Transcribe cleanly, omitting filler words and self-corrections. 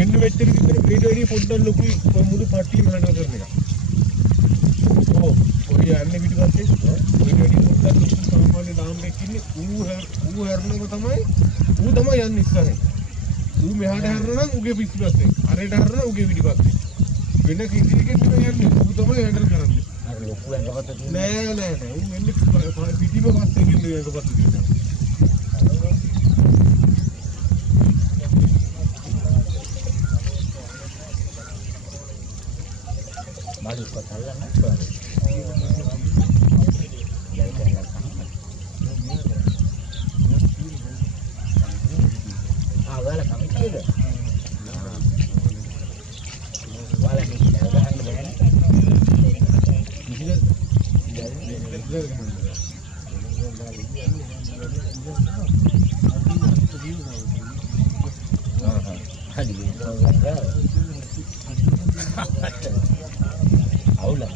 වෙන්න වෙච්ච එක විතර වීඩියෝ පොඩ්ඩක් ලොකුයි මුළු පට්ටියම හැන්ඩල් කරන එක. ඔව් ඔය යන්නේ පිටිපස්සේ වීඩියෝ පොඩ්ඩක් ලොකු සාමාන්‍ය දාම්බෙක් ඉන්නේ ඌ හැරෙනම තමයි යන්නේ ඉස්සරහින්. ඌ මෙහාට හැරෙනවා නම් ඌගේ පිටිපස්සේ. අරේට හැරෙනවා ඌගේ පිටිපස්සේ. වෙන කිසි කෙනෙක් යන්නේ ඌ තමයි හැන්ඩල් කරන්නේ. අර ලොකු ඇඟපත නෑ ඌ එන්නේ පිටිම පස්සේ ඉන්නේ ඇඟපත දිහා. Malu kotalan apa? Wala kami kilo. Wala ni kita dah ada kan? Hadi. Aulah.